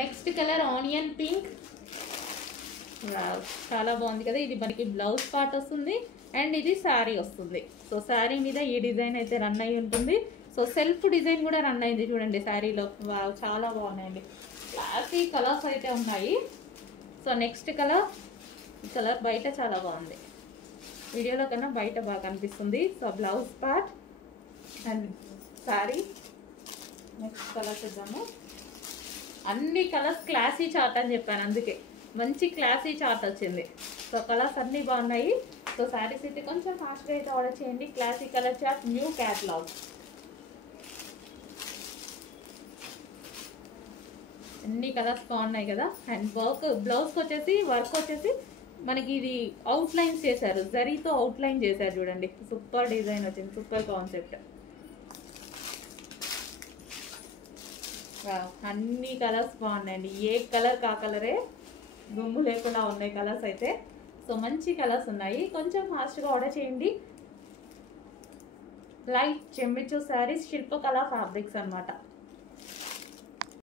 Next colour onion pink. చాలా బాగుంది కదా. ఇది మనకి బ్లౌజ్ పార్ట్ వస్తుంది అండ్ ఇది శారీ వస్తుంది. సో శారీ మీద ఈ డిజైన్ అయితే రన్ అయి ఉంటుంది. సో సెల్ఫ్ డిజైన్ కూడా రన్ అయింది చూడండి శారీలో. చాలా బాగున్నాయండి. క్లాసీ కలర్స్ అయితే ఉన్నాయి. సో నెక్స్ట్ కలర్, ఈ కలర్ బయట చాలా బాగుంది, వీడియోలో కన్నా బయట బాగా కనిపిస్తుంది. So blouse part and sari. Next colour చూద్దాము. అన్ని కలర్స్ క్లాసీ చార్ట్ అని చెప్పాను, అందుకే మంచి క్లాసీ చార్ట్ వచ్చింది. సో కలర్స్ అన్నీ బాగున్నాయి. సో శారీస్ అయితే కొంచెం ఫాస్ట్గా అయితే ఆర్డర్ చేయండి. Classy colour chart, new catalogue. అన్ని కలర్స్ బాగున్నాయి కదా. అండ్ వర్క్ బ్లౌజ్కి వచ్చేసి వర్క్ వచ్చేసి మనకి ఇది అవుట్ లైన్స్ చేశారు, జరీతో అవుట్ లైన్ చేశారు చూడండి. సూపర్ డిజైన్ వచ్చింది, సూపర్ కాన్సెప్ట్. అన్ని కలర్స్ బాగున్నాయండి. ఏ కలర్ కా కలరే, గుమ్ము లేకుండా ఉన్నాయి కలర్స్ అయితే. సో మంచి కలర్స్ ఉన్నాయి, కొంచెం ఫాస్ట్గా ఆర్డర్ చేయండి. లైట్ చెమ్మిచు శారీస్, శిల్పకళ ఫ్యాబ్రిక్స్ అనమాట.